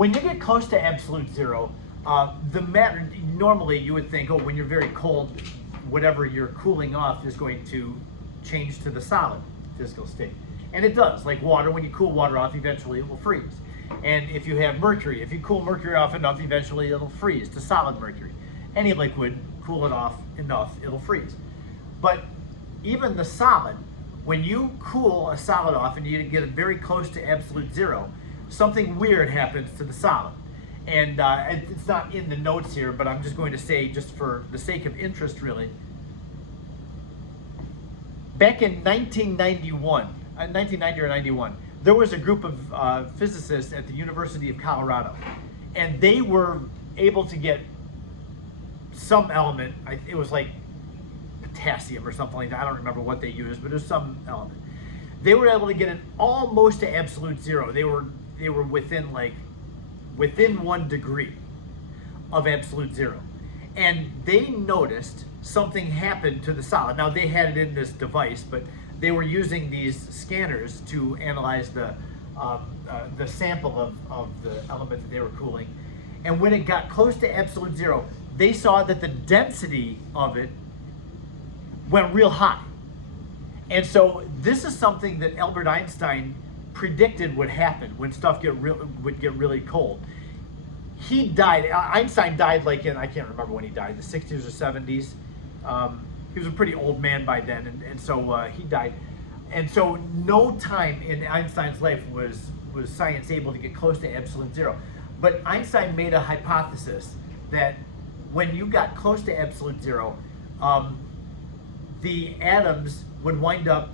When you get close to absolute zero, the matter, normally you would think, oh, when you're very cold, whatever you're cooling off is going to change to the solid physical state. And it does, like water, when you cool water off, eventually it will freeze. And if you have mercury, if you cool mercury off enough, eventually it'll freeze to solid mercury. Any liquid, cool it off enough, it'll freeze. But even the solid, when you cool a solid off and you get it very close to absolute zero, something weird happens to the solid. And it's not in the notes here, but I'm just going to say, just for the sake of interest really, back in 1990 or 91, there was a group of physicists at the University of Colorado, and they were able to get some element, it was like potassium or something like that, I don't remember what they used, but it was some element. They were able to get it almost to absolute zero. They were within 1 degree of absolute zero. And they noticed something happened to the solid. Now they had it in this device, but they were using these scanners to analyze the sample of the element that they were cooling. And when it got close to absolute zero, they saw that the density of it went real high. And so this is something that Albert Einstein predicted would happen when stuff would get really cold. He died, Einstein died like in, I can't remember when he died, the 60s or 70s. He was a pretty old man by then, and so he died. And so no time in Einstein's life was science able to get close to absolute zero. But Einstein made a hypothesis that when you got close to absolute zero, the atoms would wind up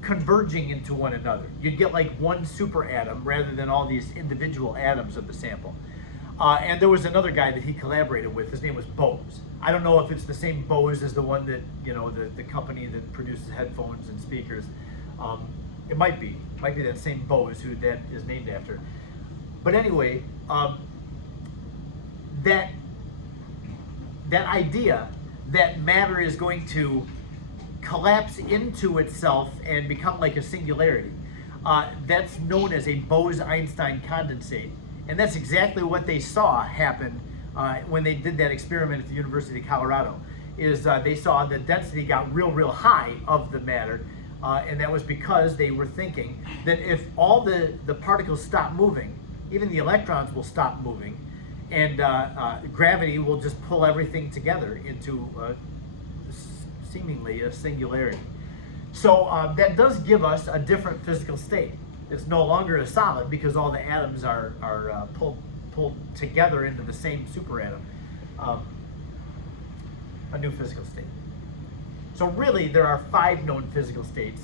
converging into one another. You'd get like one superatom rather than all these individual atoms of the sample. And there was another guy that he collaborated with. His name was Bose. I don't know if it's the same Bose as the one that, you know, the company that produces headphones and speakers. It might be that same Bose who that is named after. But anyway, that idea that matter is going to collapse into itself and become like a singularity, that's known as a Bose-Einstein condensate. And that's exactly what they saw happen when they did that experiment at the University of Colorado, is they saw the density got real high of the matter, and that was because they were thinking that if all the particles stop moving, even the electrons will stop moving, and gravity will just pull everything together into seemingly a singularity. So that does give us a different physical state. It's no longer a solid because all the atoms are pulled together into the same superatom. A new physical state. So really there are 5 known physical states.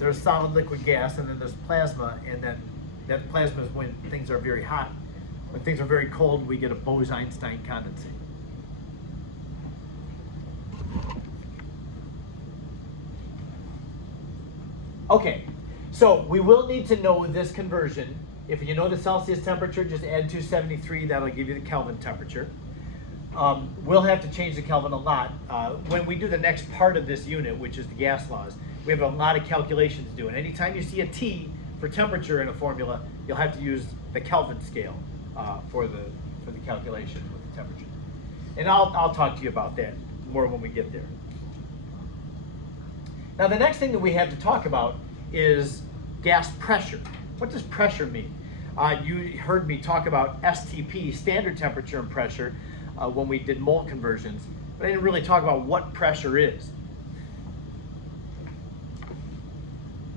There's solid, liquid, gas, and then there's plasma, and then that plasma is when things are very hot. When things are very cold, we get a Bose-Einstein condensate. Okay, so we will need to know this conversion. If you know the Celsius temperature, just add 273, that'll give you the Kelvin temperature. We'll have to change the Kelvin a lot. When we do the next part of this unit, which is the gas laws, we have a lot of calculations to do. And anytime you see a T for temperature in a formula, you'll have to use the Kelvin scale for the calculation with the temperature. And I'll talk to you about that more when we get there. Now the next thing that we have to talk about is gas pressure. What does pressure mean? You heard me talk about STP, standard temperature and pressure, when we did mole conversions, but I didn't really talk about what pressure is.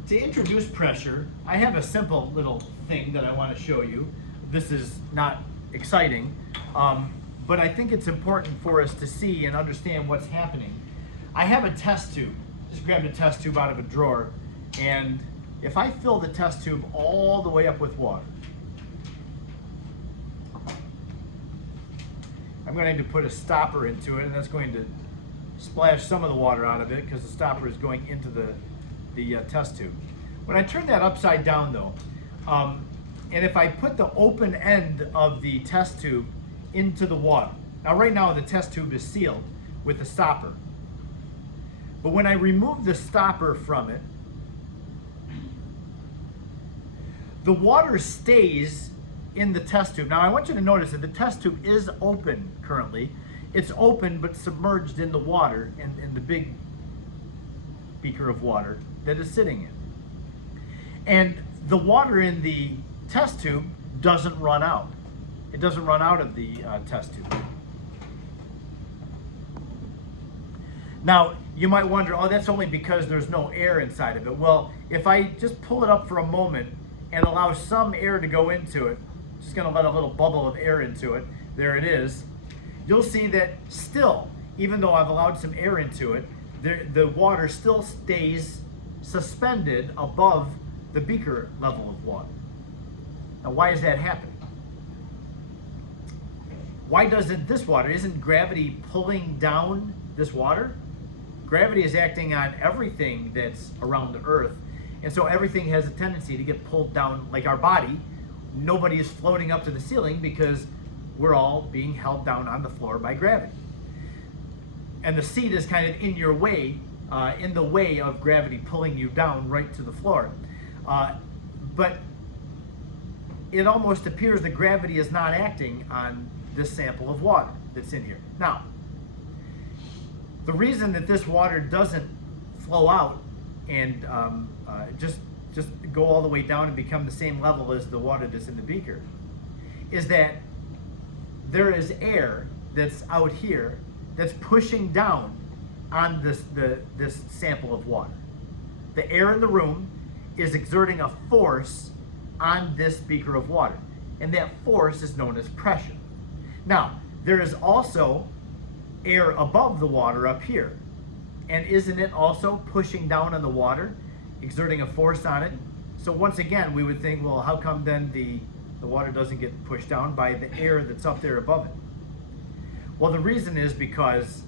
To introduce pressure, I have a simple little thing that I want to show you. This is not exciting, but I think it's important for us to see and understand what's happening. I have a test tube. Just grabbed a test tube out of a drawer, and if I fill the test tube all the way up with water, I'm going to put a stopper into it, and that's going to splash some of the water out of it because the stopper is going into the test tube. When I turn that upside down though, and if I put the open end of the test tube into the water, now right now the test tube is sealed with a stopper, but when I remove the stopper from it, the water stays in the test tube. Now I want you to notice that the test tube is open currently. It's open but submerged in the water, in the big beaker of water that is sitting in. And the water in the test tube doesn't run out. It doesn't run out of the test tube. Now, you might wonder, oh, that's only because there's no air inside of it. Well, if I just pull it up for a moment and allow some air to go into it, just gonna let a little bubble of air into it, there it is, you'll see that still, even though I've allowed some air into it, the water still stays suspended above the beaker level of water. Now, why is that happening? Why doesn't this water, isn't gravity pulling down this water? Gravity is acting on everything that's around the earth. And so everything has a tendency to get pulled down, like our body. Nobody is floating up to the ceiling because we're all being held down on the floor by gravity. And the seat is kind of in your way, in the way of gravity pulling you down right to the floor. But it almost appears that gravity is not acting on this sample of water that's in here. Now, the reason that this water doesn't flow out and just go all the way down and become the same level as the water that's in the beaker is that there is air that's out here that's pushing down on this sample of water. The air in the room is exerting a force on this beaker of water, and that force is known as pressure. Now, there is also air above the water up here, and isn't it also pushing down on the water, exerting a force on it? So once again, we would think, well, how come then the water doesn't get pushed down by the air that's up there above it? Well, the reason is because,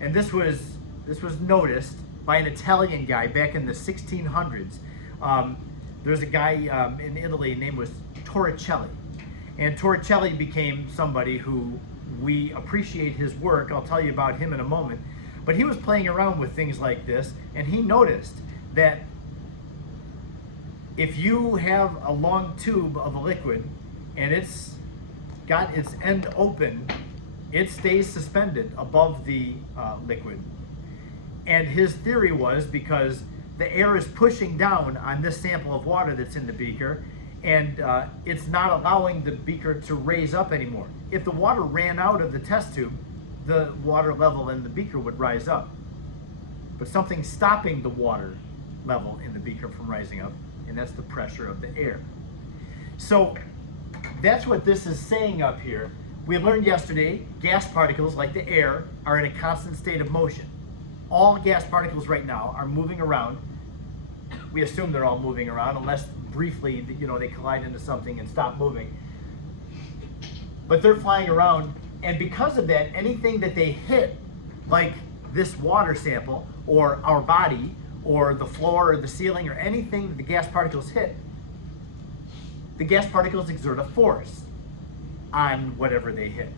and this was noticed by an Italian guy back in the 1600s. There's a guy in Italy named was Torricelli, and Torricelli became somebody who we appreciate his work. I'll tell you about him in a moment. But he was playing around with things like this, and he noticed that if you have a long tube of a liquid and it's got its end open, it stays suspended above the liquid. And his theory was because the air is pushing down on this sample of water that's in the beaker, and it's not allowing the beaker to raise up anymore. If the water ran out of the test tube, the water level in the beaker would rise up. But something's stopping the water level in the beaker from rising up, and that's the pressure of the air. So that's what this is saying up here. We learned yesterday, gas particles like the air are in a constant state of motion. All gas particles right now are moving around. We assume they're all moving around unless briefly, they collide into something and stop moving. But they're flying around, and because of that, anything that they hit, like this water sample, or our body, or the floor, or the ceiling, or anything that the gas particles hit, the gas particles exert a force on whatever they hit.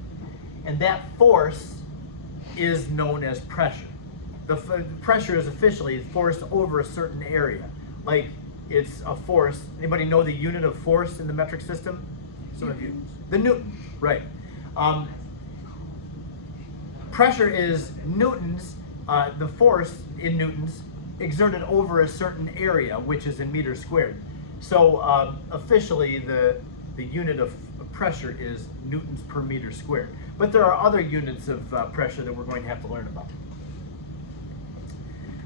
And that force is known as pressure. The pressure is officially force over a certain area. Like, it's a force. Anybody know the unit of force in the metric system? Some of you. The Newton, right. Pressure is newtons, the force in newtons exerted over a certain area, which is in meters squared. So officially the unit of pressure is newtons per meter squared. But there are other units of pressure that we're going to have to learn about.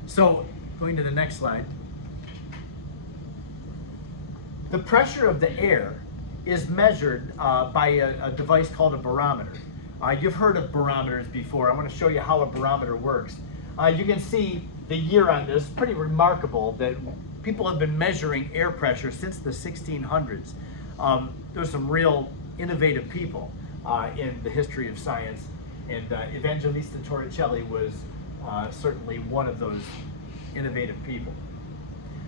So going to the next slide. The pressure of the air is measured by a device called a barometer. You've heard of barometers before. I want to show you how a barometer works. You can see the year on this. Pretty remarkable that people have been measuring air pressure since the 1600s. There's some real innovative people in the history of science, and Evangelista Torricelli was certainly one of those innovative people.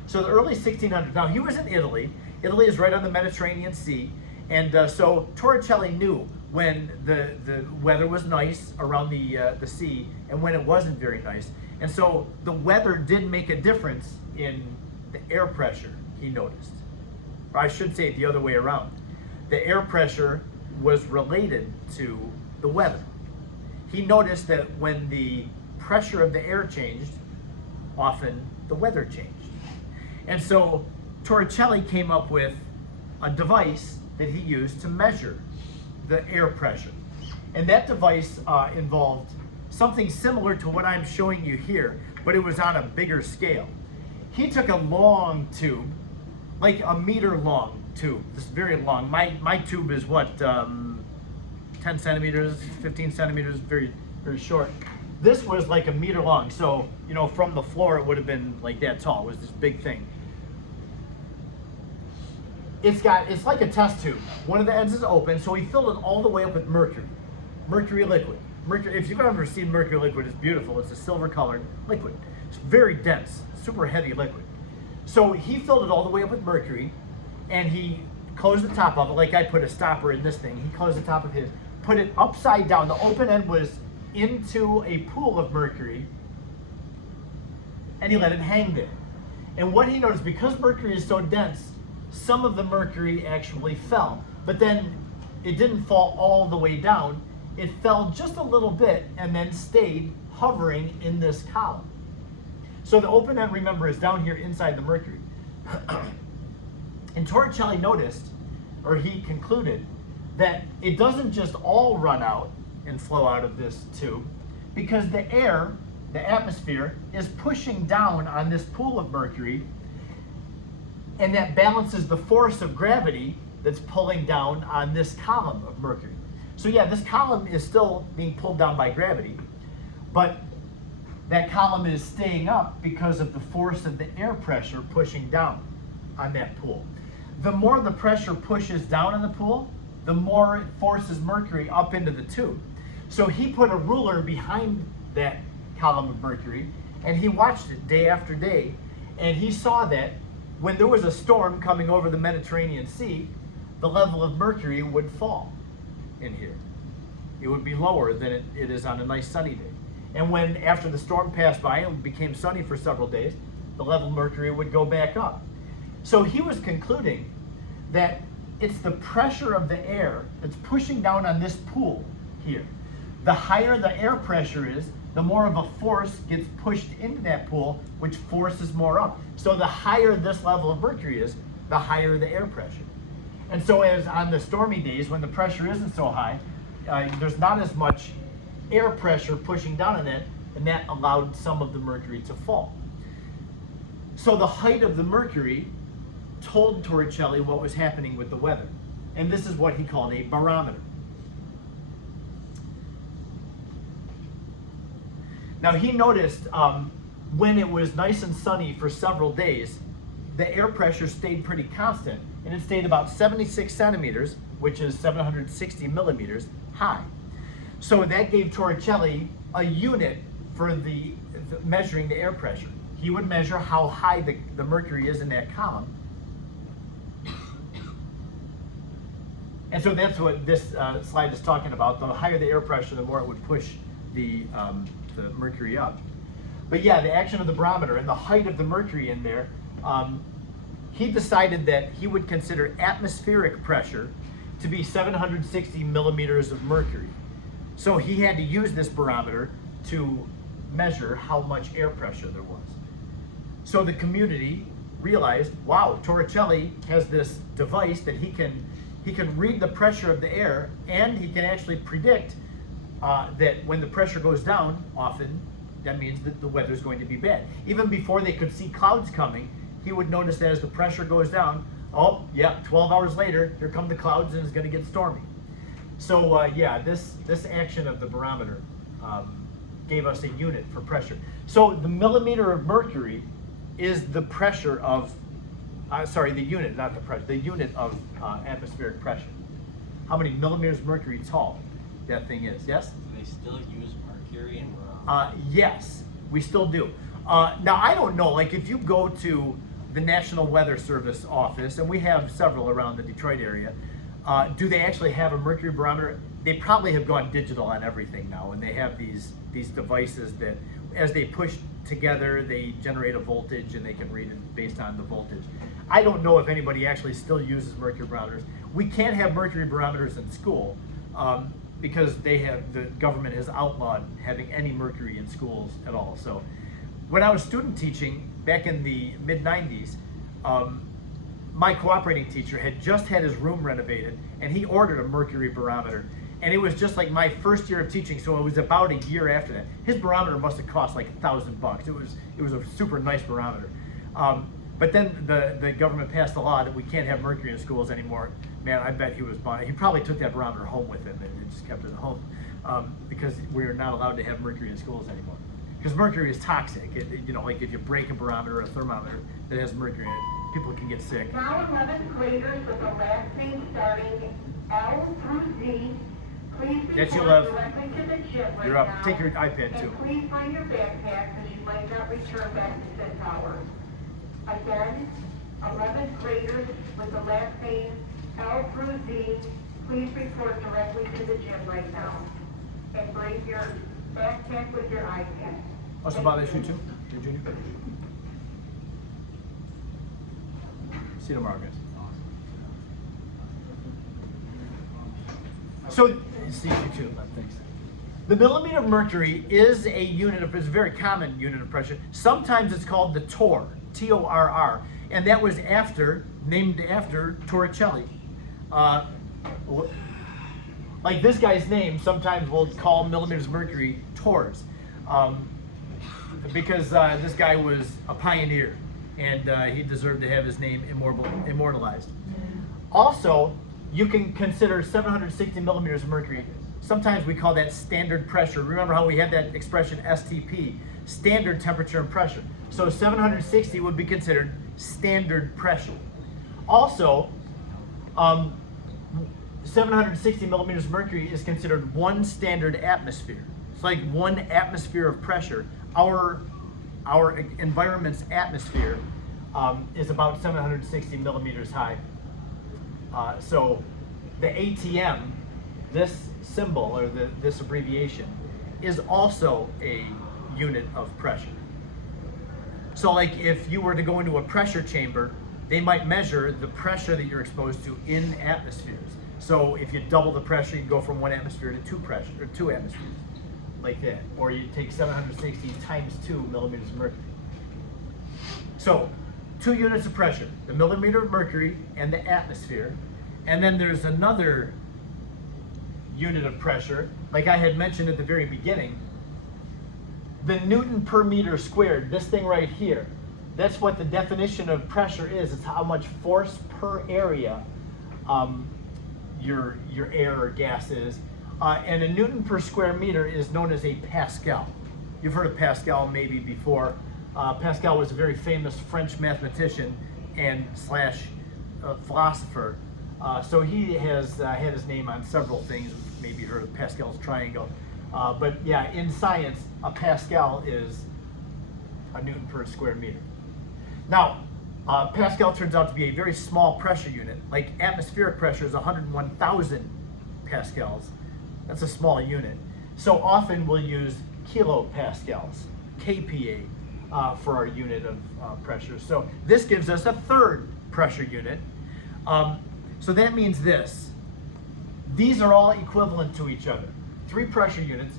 So the early 1600s, now he was in Italy. Italy is right on the Mediterranean Sea, and so Torricelli knew when the weather was nice around the sea and when it wasn't very nice. And so the weather did make a difference in the air pressure, he noticed. Or I should say it the other way around. the air pressure was related to the weather. He noticed that when the pressure of the air changed, often the weather changed. And so Torricelli came up with a device that he used to measure the air pressure. And that device involved something similar to what I'm showing you here, but it was on a bigger scale. He took a long tube, like a meter long tube, this very long. My tube is what, 10 centimeters, 15 centimeters, very, very short. This was like a meter long, so, you know, from the floor it would have been like that tall. It was this big thing. It's like a test tube. One of the ends is open, so he filled it all the way up with mercury liquid. Mercury, if you've ever seen mercury liquid, it's beautiful. It's a silver colored liquid. It's very dense, super heavy liquid. So he filled it all the way up with mercury, and he closed the top of it, like I put a stopper in this thing. He closed the top of his, put it upside down. The open end was into a pool of mercury, and he let it hang there. And what he noticed, because mercury is so dense, some of the mercury actually fell, but then it didn't fall all the way down. It fell just a little bit and then stayed hovering in this column. So the open end, remember, is down here inside the mercury. And Torricelli noticed, or he concluded, that it doesn't just all run out and flow out of this tube, because the air, the atmosphere, is pushing down on this pool of mercury, and that balances the force of gravity that's pulling down on this column of mercury. So yeah, this column is still being pulled down by gravity, but that column is staying up because of the force of the air pressure pushing down on that pool. The more the pressure pushes down on the pool, the more it forces mercury up into the tube. So he put a ruler behind that column of mercury, and he watched it day after day, and he saw that when there was a storm coming over the Mediterranean Sea, the level of mercury would fall in here. It would be lower than it is on a nice sunny day. And when, after the storm passed by and became sunny for several days, the level of mercury would go back up. So he was concluding that it's the pressure of the air that's pushing down on this pool here. The higher the air pressure is, the more of a force gets pushed into that pool, which forces more up. So the higher this level of mercury is, the higher the air pressure. And so as on the stormy days, when the pressure isn't so high, there's not as much air pressure pushing down on it, and that allowed some of the mercury to fall. So the height of the mercury told Torricelli what was happening with the weather. And this is what he called a barometer. Now he noticed when it was nice and sunny for several days, the air pressure stayed pretty constant, and it stayed about 76 centimeters, which is 760 millimeters high. So that gave Torricelli a unit for the measuring the air pressure. He would measure how high the mercury is in that column. And so that's what this slide is talking about. The higher the air pressure, the more it would push the mercury up. But yeah, the action of the barometer and the height of the mercury in there, he decided that he would consider atmospheric pressure to be 760 millimeters of mercury. So he had to use this barometer to measure how much air pressure there was. So the community realized, wow, Torricelli has this device that he can read the pressure of the air, and he can actually predict that when the pressure goes down, often that means that the weather's going to be bad. Even before they could see clouds coming, he would notice that as the pressure goes down, oh yeah, 12 hours later, here come the clouds and it's going to get stormy. So yeah, this action of the barometer gave us a unit for pressure. So the millimeter of mercury is the pressure of, the unit, not the pressure, the unit of atmospheric pressure. How many millimeters of mercury tall that thing is, yes? Do they still use mercury and yes, we still do. Now, I don't know, like if you go to the National Weather Service office, and we have several around the Detroit area, do they actually have a mercury barometer? They probably have gone digital on everything now, and they have these devices that, as they push together, they generate a voltage, and they can read it based on the voltage. I don't know if anybody actually still uses mercury barometers. We can't have mercury barometers in school because the government has outlawed having any mercury in schools at all. So when I was student teaching back in the mid-90s, my cooperating teacher had just had his room renovated, and he ordered a mercury barometer. And it was just like my first year of teaching, so it was about a year after that. His barometer must have cost like $1,000. It was a super nice barometer. But then the government passed a law that we can't have mercury in schools anymore. Man, I bet he was buying. He probably took that barometer home with him and just kept it at home because we're not allowed to have mercury in schools anymore. Because mercury is toxic. Like if you break a barometer or a thermometer that has mercury in it, people can get sick. Now 11th graders with the last name starting L through Z. Please That's you, report Lev. directly to the gym right You're up. now. Take your iPad too. And please find your backpack because you might not return back to this hour. Again, 11th graders with the last name L through Z, please report directly to the gym right now. And bring your backpack with your iPad. Also, Bob, that's you too? You're junior? See you tomorrow, guys. So, see you too, thanks. The millimeter of mercury is a very common unit of pressure. Sometimes it's called the torr, T-O-R-R, and that was named after Torricelli. Like this guy's name, sometimes we'll call millimeters of mercury torrs, because this guy was a pioneer, and he deserved to have his name immortalized. Also, you can consider 760 millimeters of mercury. Sometimes we call that standard pressure. Remember how we had that expression STP, standard temperature and pressure. So 760 would be considered standard pressure. Also, 760 millimeters of mercury is considered one standard atmosphere. It's like one atmosphere of pressure. Our environment's atmosphere is about 760 millimeters high. So the ATM, this symbol or this abbreviation, is also a unit of pressure. So like if you were to go into a pressure chamber, they might measure the pressure that you're exposed to in atmospheres. So if you double the pressure, you go from 1 atmosphere to 2 atmospheres, like that. Or you take 760 times 2 millimeters of mercury. So 2 units of pressure, the millimeter of mercury and the atmosphere. And then there's another unit of pressure, like I had mentioned at the very beginning, the Newton per meter squared, this thing right here. That's what the definition of pressure is. It's how much force per area your air or gas is. And a Newton per square meter is known as a Pascal. You've heard of Pascal maybe before. Pascal was a very famous French mathematician and philosopher. So he has had his name on several things. Maybe you heard of Pascal's triangle. But yeah, in science, a Pascal is a Newton per square meter. Now, Pascal turns out to be a very small pressure unit. Like atmospheric pressure is 101,000 pascals. That's a small unit. So often we'll use kilopascals, kPa, for our unit of pressure. So this gives us a third pressure unit. So that means this. These are all equivalent to each other. 3 pressure units.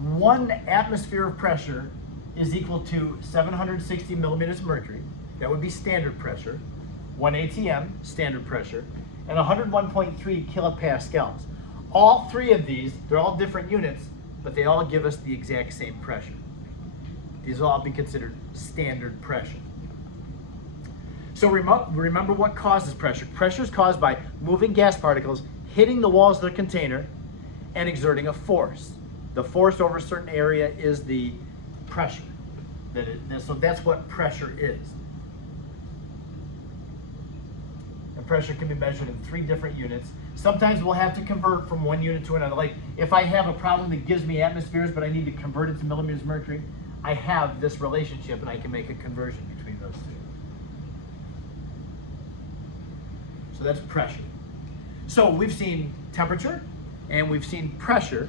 1 atmosphere of pressure is equal to 760 millimeters of mercury. That would be standard pressure. 1 ATM, standard pressure, and 101.3 kilopascals. All 3 of these, they're all different units, but they all give us the exact same pressure. These will all be considered standard pressure. So remember what causes pressure. Pressure is caused by moving gas particles hitting the walls of the container and exerting a force. The force over a certain area is the pressure. So that's what pressure is. And pressure can be measured in 3 different units. Sometimes we'll have to convert from one unit to another. Like if I have a problem that gives me atmospheres, but I need to convert it to millimeters of mercury, I have this relationship and I can make a conversion between those 2. So that's pressure. So we've seen temperature and we've seen pressure.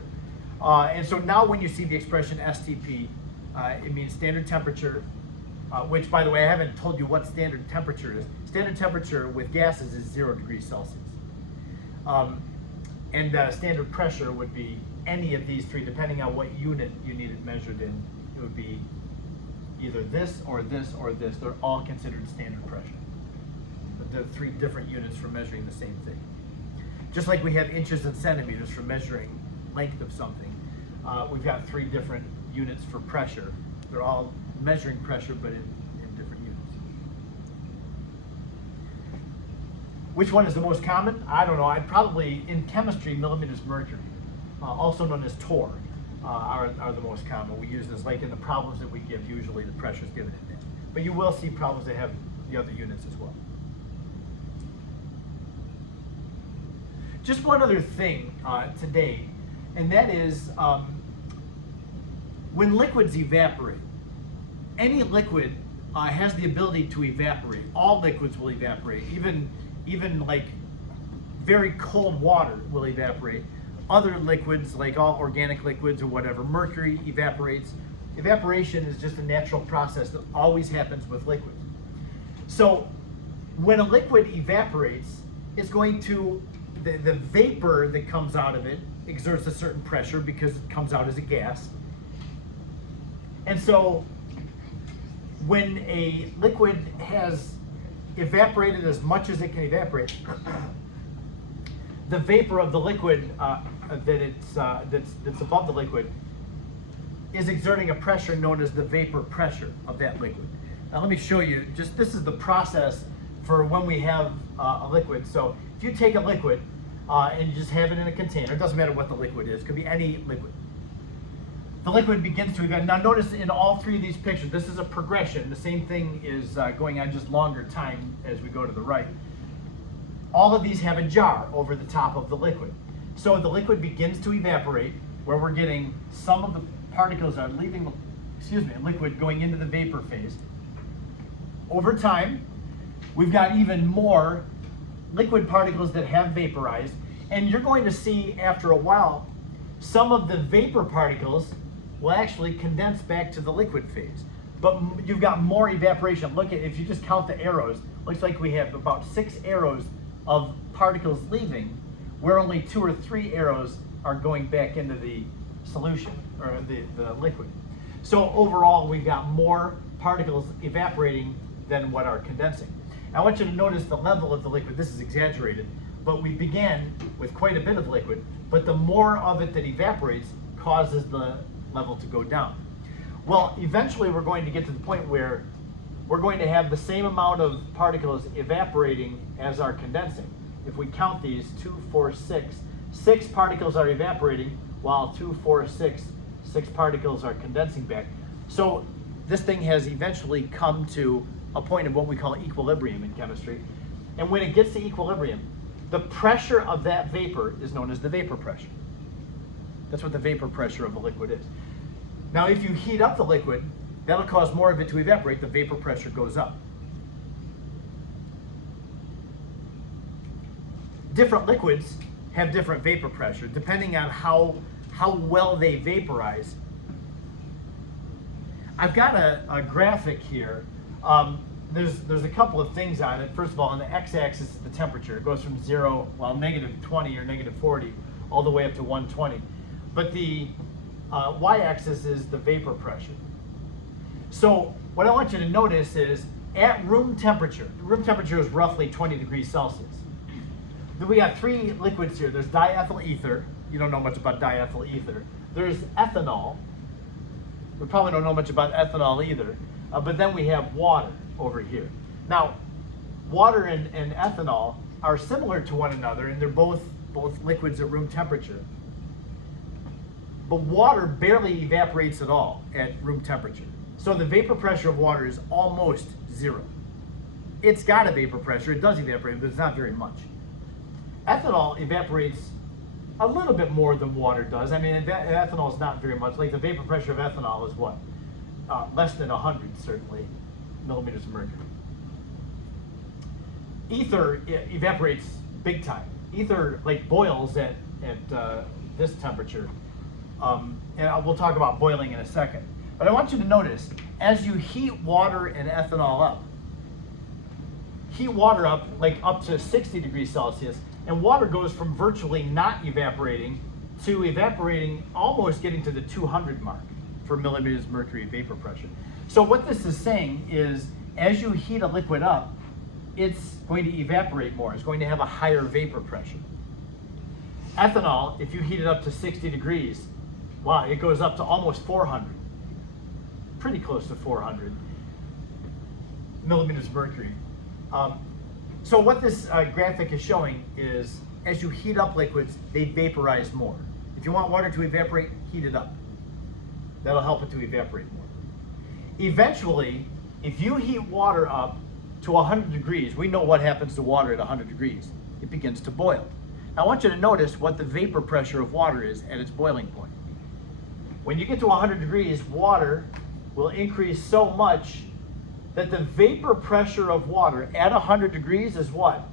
And so now when you see the expression STP, it means standard temperature which, by the way, I haven't told you what standard temperature is. Standard temperature with gases is 0 degrees Celsius. And standard pressure would be any of these three, depending on what unit you need it measured in. It would be either this or this or this. They're all considered standard pressure. But there are three different units for measuring the same thing. Just like we have inches and centimeters for measuring length of something, we've got three different units for pressure. They're all measuring pressure, but in different units. Which one is the most common? I don't know. I'd probably, in chemistry, millimeters mercury, also known as torr, are the most common. We use this like in the problems that we give, usually the pressure is given in there. But you will see problems that have the other units as well. Just one other thing today, and that is when liquids evaporate, any liquid has the ability to evaporate. All liquids will evaporate, even like very cold water will evaporate. Other liquids, like all organic liquids or whatever, mercury evaporates. Evaporation is just a natural process that always happens with liquids. So when a liquid evaporates, it's going to, the vapor that comes out of it exerts a certain pressure because it comes out as a gas. And so when a liquid has evaporated as much as it can evaporate, the vapor of the liquid that's above the liquid is exerting a pressure known as the vapor pressure of that liquid. Now let me show you, just this is the process for when we have a liquid. So if you take a liquid and you just have it in a container, it doesn't matter what the liquid is, it could be any liquid. The liquid begins to evaporate. Now notice in all three of these pictures, this is a progression. The same thing is going on just longer time as we go to the right. All of these have a jar over the top of the liquid. So the liquid begins to evaporate, where we're getting some of the particles are leaving the liquid going into the vapor phase. Over time, we've got even more liquid particles that have vaporized, and you're going to see after a while some of the vapor particles will actually condense back to the liquid phase. But you've got more evaporation. Look at, if you just count the arrows, looks like we have about 6 arrows of particles leaving, where only 2 or 3 arrows are going back into the solution, or the liquid. So overall, we've got more particles evaporating than what are condensing. I want you to notice the level of the liquid. This is exaggerated, but we began with quite a bit of liquid, but the more of it that evaporates causes the level to go down. Well, eventually we're going to get to the point where we're going to have the same amount of particles evaporating as are condensing. If we count these, 2, 4, 6, 6 particles are evaporating, while 2, 4, 6 particles are condensing back. So this thing has eventually come to a point of what we call equilibrium in chemistry. And when it gets to equilibrium, the pressure of that vapor is known as the vapor pressure. That's what the vapor pressure of a liquid is. Now, if you heat up the liquid, that'll cause more of it to evaporate. The vapor pressure goes up. Different liquids have different vapor pressure depending on how well they vaporize. I've got a graphic here. There's a couple of things on it. First of all, on the x-axis is the temperature. It goes from 0, well, -20 or -40, all the way up to 120. But the y-axis is the vapor pressure. So what I want you to notice is at room temperature is roughly 20 degrees Celsius. Then we got 3 liquids here. There's diethyl ether. You don't know much about diethyl ether. There's ethanol. We probably don't know much about ethanol either. But then we have water over here. Now, water and ethanol are similar to one another, and they're both liquids at room temperature. But water barely evaporates at all at room temperature. So the vapor pressure of water is almost 0. It's got a vapor pressure, it does evaporate, but it's not very much. Ethanol evaporates a little bit more than water does. I mean, ethanol is not very much. Like the vapor pressure of ethanol is what? Less than 100, certainly, millimeters of mercury. Ether evaporates big time. Ether like boils at this temperature. And we'll talk about boiling in a second. But I want you to notice, as you heat water and ethanol up, heat water up like up to 60 degrees Celsius, and water goes from virtually not evaporating to evaporating, almost getting to the 200 mark for millimeters of mercury vapor pressure. So what this is saying is, as you heat a liquid up, it's going to evaporate more. It's going to have a higher vapor pressure. Ethanol, if you heat it up to 60 degrees, wow, it goes up to almost 400, pretty close to 400 millimeters of mercury. So what this graphic is showing is, as you heat up liquids, they vaporize more. If you want water to evaporate, heat it up. That'll help it to evaporate more. Eventually, if you heat water up to 100 degrees, we know what happens to water at 100 degrees. It begins to boil. Now I want you to notice what the vapor pressure of water is at its boiling point. When you get to 100 degrees, water will increase so much that the vapor pressure of water at 100 degrees is what?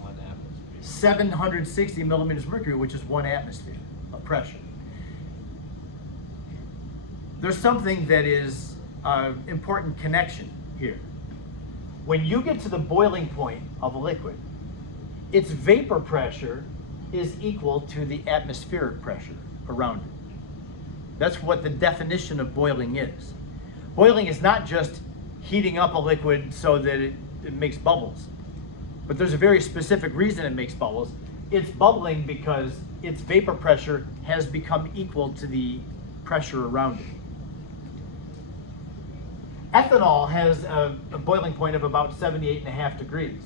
1 atmosphere. 760 millimeters of mercury, which is 1 atmosphere of pressure. There's something that is an important connection here. When you get to the boiling point of a liquid, its vapor pressure is equal to the atmospheric pressure around it. That's what the definition of boiling is. Boiling is not just heating up a liquid so that it makes bubbles, but there's a very specific reason it makes bubbles. It's bubbling because its vapor pressure has become equal to the pressure around it. Ethanol has a boiling point of about 78.5 degrees.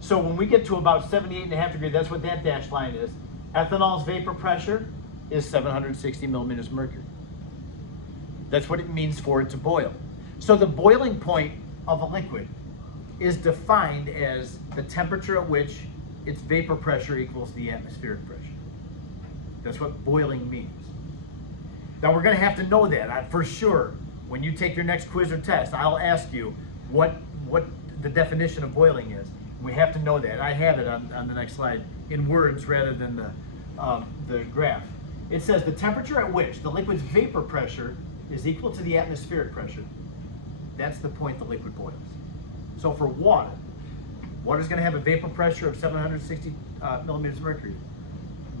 So when we get to about 78.5 degrees, that's what that dashed line is. Ethanol's vapor pressure is 760 millimeters of mercury. That's what it means for it to boil. So the boiling point of a liquid is defined as the temperature at which its vapor pressure equals the atmospheric pressure. That's what boiling means. Now we're going to have to know that for sure. When you take your next quiz or test, I'll ask you what the definition of boiling is. We have to know that. I have it on the next slide in words rather than the graph. It says the temperature at which the liquid's vapor pressure is equal to the atmospheric pressure. That's the point the liquid boils. So for water, water's going to have a vapor pressure of 760 millimeters of mercury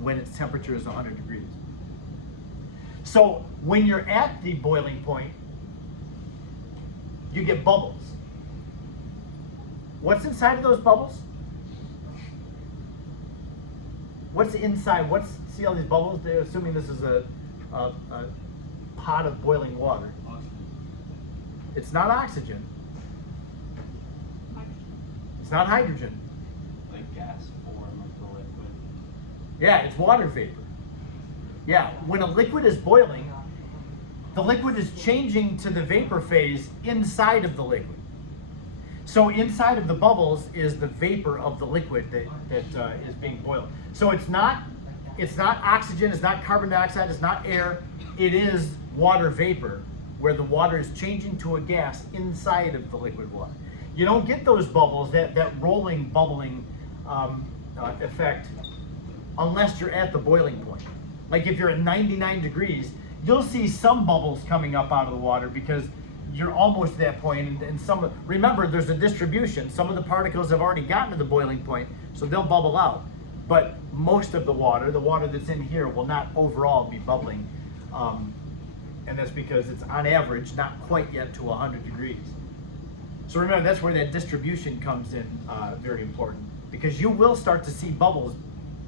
when its temperature is 100 degrees. So when you're at the boiling point, you get bubbles. What's inside of those bubbles? What's inside? See all these bubbles? They're assuming this is a pot of boiling water. It's not oxygen. It's not hydrogen. Like gas form of the liquid. Yeah, it's water vapor. Yeah, when a liquid is boiling, the liquid is changing to the vapor phase inside of the liquid. So inside of the bubbles is the vapor of the liquid that is being boiled. So it's not oxygen, it's not carbon dioxide, it's not air, it is water vapor, where the water is changing to a gas inside of the liquid water. You don't get those bubbles, that rolling, bubbling effect, unless you're at the boiling point. Like if you're at 99 degrees, you'll see some bubbles coming up out of the water because you're almost at that point, and remember, there's a distribution. Some of the particles have already gotten to the boiling point, so they'll bubble out. But most of the water that's in here, will not overall be bubbling. And that's because it's on average not quite yet to 100 degrees. So remember, that's where that distribution comes in very important, because you will start to see bubbles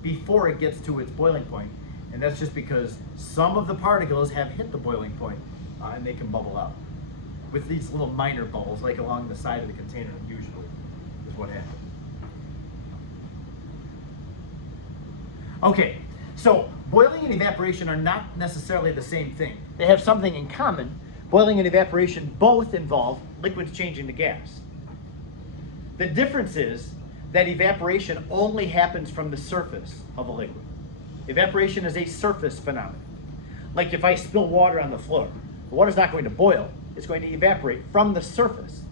before it gets to its boiling point. And that's just because some of the particles have hit the boiling point and they can bubble out. With these little minor bubbles, like along the side of the container, usually, is what happens. Okay, so boiling and evaporation are not necessarily the same thing. They have something in common. Boiling and evaporation both involve liquids changing to gas. The difference is that evaporation only happens from the surface of a liquid. Evaporation is a surface phenomenon. Like if I spill water on the floor, the water's not going to boil, it's going to evaporate from the surface.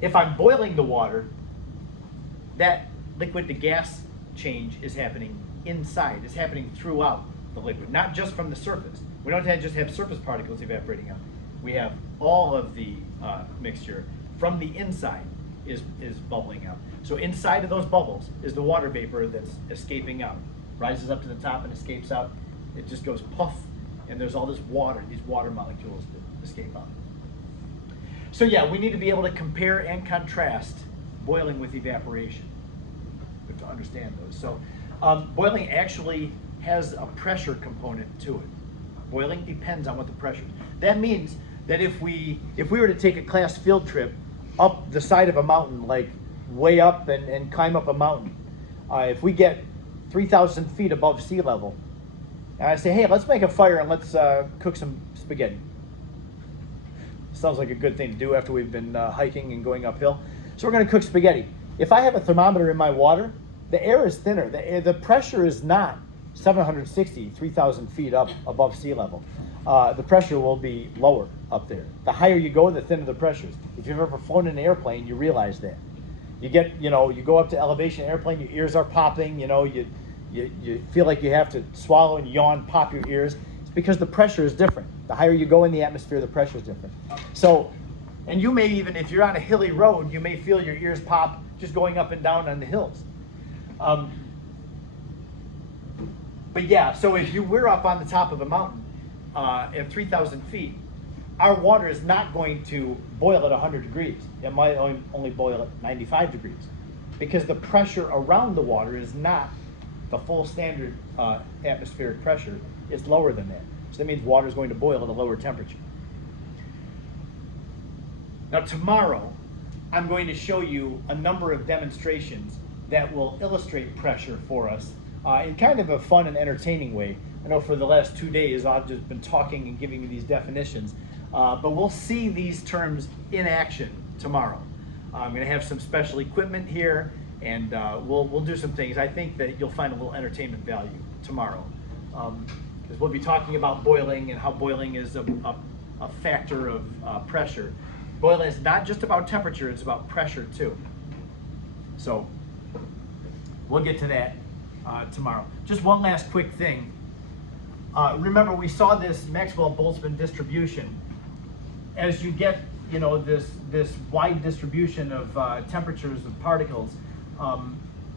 If I'm boiling the water, that liquid to gas change is happening inside. It's happening throughout the liquid, not just from the surface. We don't just have surface particles evaporating out. We have all of the mixture from the inside is bubbling out. So inside of those bubbles is the water vapor that's escaping out. Rises up to the top and escapes out. It just goes puff, and there's all this water, these water molecules that escape out. So yeah, we need to be able to compare and contrast boiling with evaporation. We have to understand those. So boiling actually has a pressure component to it. Boiling depends on what the pressure is. That means that if we were to take a class field trip up the side of a mountain, like way up and climb up a mountain, if we get 3,000 feet above sea level, and I say, hey, let's make a fire and let's cook some spaghetti. Sounds like a good thing to do after we've been hiking and going uphill. So we're going to cook spaghetti. If I have a thermometer in my water, the air is thinner. The pressure is not 760, 3,000 feet up above sea level. The pressure will be lower up there. The higher you go, the thinner the pressure is. If you've ever flown in an airplane, you realize that. You go up to elevation airplane, your ears are popping, you feel like you have to swallow and yawn, pop your ears. It's because the pressure is different. The higher you go in the atmosphere, the pressure is different. So, and you may even, if you're on a hilly road, you may feel your ears pop just going up and down on the hills. But yeah, so if we're up on the top of a mountain at 3,000 feet, our water is not going to boil at 100 degrees. It might only boil at 95 degrees because the pressure around the water is not the full standard atmospheric pressure. It's lower than that. So that means water is going to boil at a lower temperature. Now tomorrow, I'm going to show you a number of demonstrations that will illustrate pressure for us in kind of a fun and entertaining way. I know for the last 2 days I've just been talking and giving you these definitions, but we'll see these terms in action tomorrow. I'm going to have some special equipment here, and we'll do some things. I think that you'll find a little entertainment value tomorrow, because we'll be talking about boiling and how boiling is a factor of pressure. Boiling is not just about temperature, it's about pressure too. So we'll get to that tomorrow. Just one last quick thing. Remember, we saw this Maxwell-Boltzmann distribution. As you get, this wide distribution of temperatures of particles,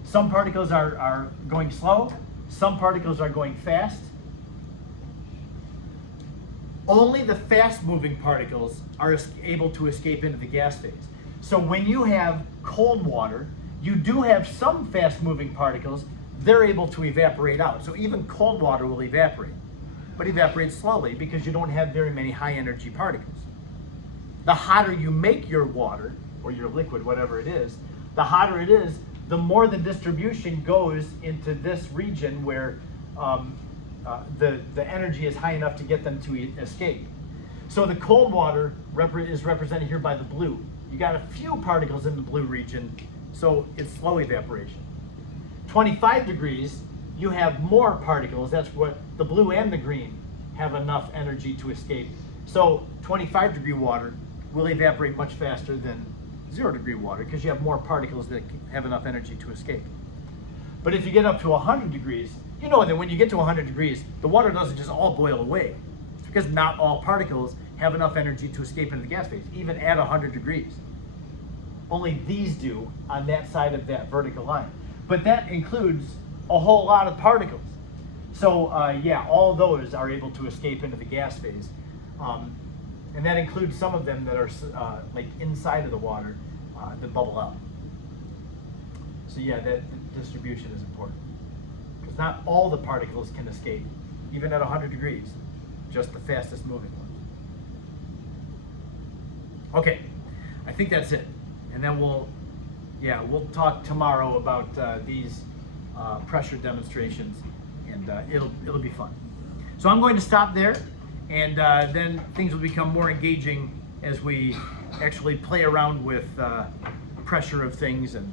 some particles are going slow, some particles are going fast. Only the fast-moving particles are able to escape into the gas phase. So when you have cold water, you do have some fast-moving particles. They're able to evaporate out. So even cold water will evaporate, but evaporate slowly because you don't have very many high-energy particles. The hotter you make your water, or your liquid, whatever it is, the hotter it is, the more the distribution goes into this region where the energy is high enough to get them to escape. So the cold water is represented here by the blue. You got a few particles in the blue region, so it's slow evaporation. 25 degrees, you have more particles. That's what the blue and the green have enough energy to escape. So 25 degree water will evaporate much faster than 0 degree water because you have more particles that have enough energy to escape. But if you get up to 100 degrees, you know that when you get to 100 degrees, the water doesn't just all boil away. It's because not all particles have enough energy to escape into the gas phase, even at 100 degrees. Only these do on that side of that vertical line. But that includes a whole lot of particles. So yeah, all those are able to escape into the gas phase. And that includes some of them that are like inside of the water that bubble out. So yeah, that distribution is important. Because not all the particles can escape, even at 100 degrees, just the fastest moving ones. Okay, I think that's it. And then we'll talk tomorrow about these pressure demonstrations, and it'll be fun. So I'm going to stop there, and then things will become more engaging as we actually play around with pressure of things and